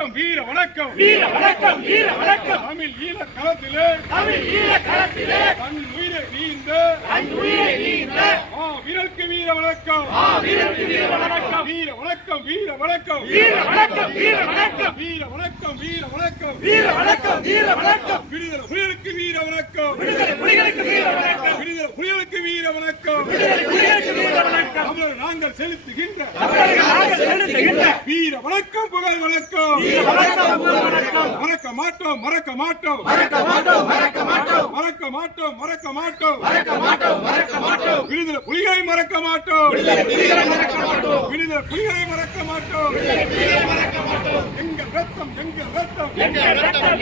வணக்கம் வீர வணக்கம். வீர வணக்கம் வீர வணக்கம். தமிழ் ஈழ களத்திலே தமிழ் ஈழ களத்திலே. தன் உயிரை நீந்த தன் உயிரை நீந்த வீர வணக்கம் வீர வணக்கம் வீர வணக்கம் வீர வணக்கம் வீர வணக்கம் வீர வணக்கம் வீர வணக்கம் வீர வணக்கம் வீர வணக்கம் வீர வணக்கம் விடுதலை புலிகளுக்கு வீர வணக்கம் விடுதலை புலிகளுக்கு வீர வணக்கம் விடுதலை புலிகளுக்கு வீர வணக்கம் விடுதலை புலிகளுக்கு வீர வணக்கம் தமிழர் நாங்கள் செலுத்துகின்ற தமிழர்கள் நாங்கள் செலுத்துகின்ற வீர வணக்கம் புகழ் வணக்கம் வீர வணக்கம் புகழ் வணக்கம் மறக்க மாட்டோம் மறக்க மாட்டோம். மறக்க மாட்டோம். ¡Viva el விடுதலை புலிகளை மறக்க மாட்டோம் ரத்தம் எங்கள் ரத்தம் எங்கள் ரத்தம்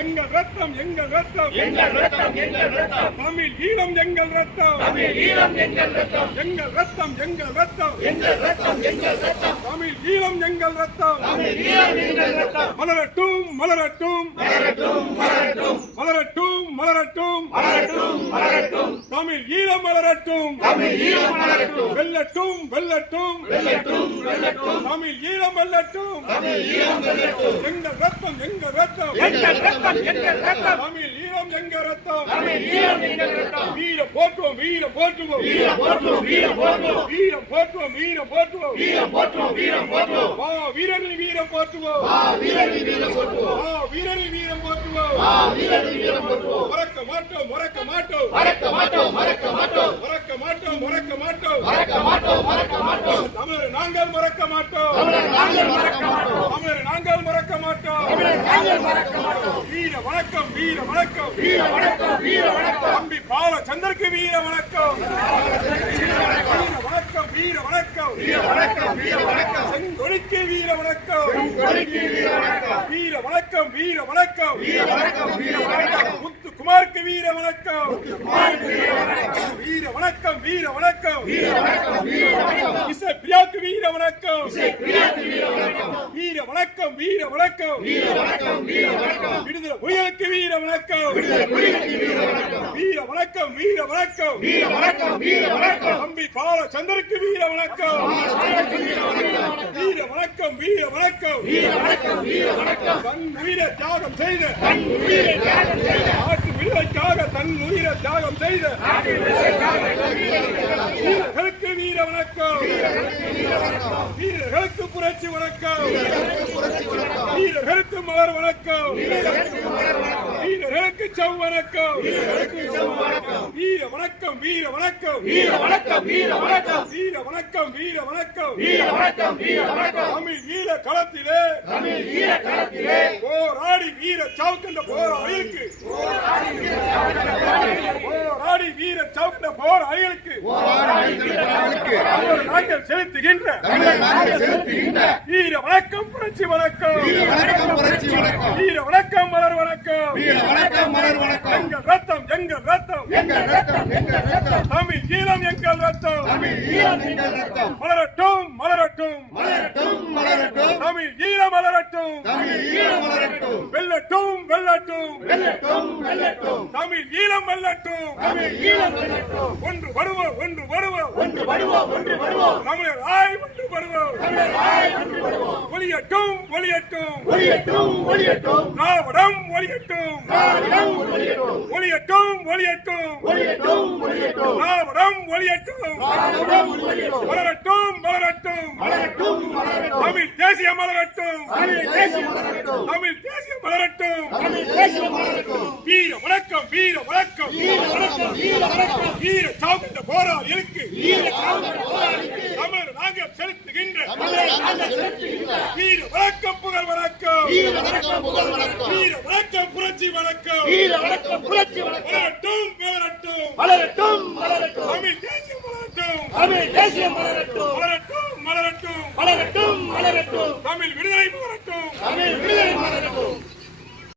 எங்கள் ரத்தம் எங்கள் ரத்தம் எங்கள் ரத்தம் எங்கள் ரத்தம் தமிழ் ஈழம் எங்கள் ரத்தம் தமிழ் ஈழம் எங்கள் ரத்தம் எங்கள் ரத்தம் எங்கள் ரத்தம் எங்கள் ரத்தம் எங்கள் ரத்தம் தமிழ் ஈழம் எங்கள் ரத்தம் தமிழ் ஈழம் எங்கள் ரத்தம் மலரட்டும் மலரட்டும் மலரட்டும் மலரட்டும் மலரட்டும் மலரட்டும் மலரட்டும் மலரட்டும் தமிழ் ஈழம் மலரட்டும் தமிழ் ஈழம் மலரட்டும் வெல்லட்டும் வெல்லட்டும் வெல்லட்டும் வெல்லட்டும். தமிழ் ஈழம் வெல்லட்டும். தமிழ் ஈழம் வெல்லட்டும். எங்கள் ரத்தம் எங்கள் ரத்தம். எங்கள் ரத்தம் எங்கள் ரத்தம். தமிழ் ஈழம் எங்கள் ரத்தம். தமிழ் ஈழம் எங்கள் ரத்தம். வீர போற்றுவோம் வீர போற்றுவோம். வீரம் போற்றுவோம் வீரம் போற்றுவோம். வீரம் போற்றுவோம் வீரம் போற்றுவோம். வீரம் போற்றுவோம் வீரம் போற்றுவோம். வா வீரர்கள் வீரம் போற்றுவோம். ஆ வீரர்கள் வீரம் போற்றுவோம். வா வீரர்கள் வீரம் போற்றுவோம். ஆ வீரர்கள் வீரம் போற்றுவோம். மறக்க மாட்டோம் மறக்க மாட்டோம். மறக்க மாட்டோம் மறக்க மாட்டோம். மறக்க மாட்டோம் மறக்க மாட்டோம். மறக்க மாட்டோம் மறக்க மாட்டோம். தமிழர் நாங்கள் மறக்க மாட்டோம். தமிழர் நாங்கள் மறக்க மாட்டோம். தமிழர் நாங்கள் மறக்க மாட்டோம். தமிழர் நாங்கள் மறக்க மாட்டோம். வீர வணக்கம் வீர வணக்கம். வீர வணக்கம் வீர வணக்கம். பாலச்சந்தருக்கு வீர வணக்கம் வீர வணக்கம் வீர வணக்கம் வீர வணக்கம் வீர வணக்கம் செங்கொடிக்கு வீர வணக்கம் கொடிக்கு வீர வணக்கம் வீர வணக்கம் வீர வணக்கம் வீர வணக்கம் வீர வணக்கம் முத்துக்குமாருக்கு வீர வணக்கம் வீர வணக்கம் வணக்கம் வீர வணக்கம் வீர வணக்கம் வீர வணக்கம் இசை பிரியாக்கு வீர வணக்கம் பிரியாக்கு வீர வணக்கம் வீர வணக்கம் வீர வணக்கம் வீர வணக்கம் வீர வணக்கம் விடுதலை புலிகளுக்கு வீர வணக்கம் புலிகளுக்கு வீர வணக்கம் வீர வணக்கம் வீர வணக்கம் வீர வணக்கம் வீர வணக்கம் தம்பி பாலச்சந்தருக்கு வீர வணக்கம் வீர வணக்கம் வீர வணக்கம் வீர வணக்கம் வீர வணக்கம் தன் உயிரை தியாகம் செய்த தன் உயிரை தியாகம் செய்த நாட்டு விடுதலைக்காக தன் உயிரை தியாகம் செய்த வீரர்களுக்கு வீர வணக்கம் வீரர்களுக்கு புரட்சி வணக்கம். வீரர்களுக்கு மலர் வணக்கம். வீரர்களுக்கு செவ் வணக்கம். வீர வணக்கம் வீர வணக்கம். வீர வணக்கம் வீர வணக்கம். வீர வணக்கம் வீர வணக்கம் வீர வணக்கம் வீர வணக்கம் தமிழ் வீர களத்திலே. தமிழ் வீர களத்திலே போராடி வீர சவுக்கண்ட போராடி வீர போராளிகளுக்கு தமிழர் நாங்கள் செலுத்துகின்ற வீர வணக்கம் புரட்சி வணக்கம். வீர வணக்கம் மலர் வணக்கம். எங்கள் ரத்தம் எங்கள் ரத்தம். தமிழ் ஈழம் எங்கள் ரத்தம். மலரட்டும் மலரட்டும். மலரட்டும் மலரட்டும். தமிழ் ஈர மலரட்டும். தமிழ் ஈர மலரட்டும். வெல்லட்டும் வெல்லட்டும். வெல்லட்டும் வெல்லட்டும். தமிழ் ஈழம் வெல்லட்டும். தமிழ் ஈழம் வெல்லட்டும். ஒன்று வருவோம் ஒன்று வருவோம். ஒன்று வருவோம் ஒன்று வருவோம். தமிழர் ஆய்வு ஒளியட்டும் ஒளியட்டும் ஒளியட்டும் ஒளியட்டும் திராவிடம் ஒளியட்டும் நாடிடம் ஒளியட்டும் ஒளியட்டும் ஒளியட்டும் ஒளியட்டும் ஒளியட்டும் திராவிடம் ஒளியட்டும் நாடிடம் ஒளியட்டும் மலரட்டும் மலரட்டும். மலரட்டும் மலரட்டும். தமிழ் தேசிய மலரட்டும். தமிழ் தேசிய மலரட்டும். தமிழ் தேசிய மலரட்டும். தமிழ் தேசிய மலரட்டும். வீர வணக்கம் வீர வணக்கம். வீர வணக்கம் வீர வணக்கம். வீர வணக்கம் புகழ் வீர வணக்கம் புரட்சி வணக்கம். வீர வணக்கம் புரட்சி வணக்கம். வளரட்டும் வளரட்டும். வளரட்டும் வளரட்டும். தமிழ் தேசியம் மலரட்டும் தமிழ் தேசியம் வளரட்டும். வளரட்டும் வளரட்டும். வளரட்டும் வளரட்டும். தமிழ் விடுதலை வளரட்டும் தமிழ் விடுதலை வளரட்டும்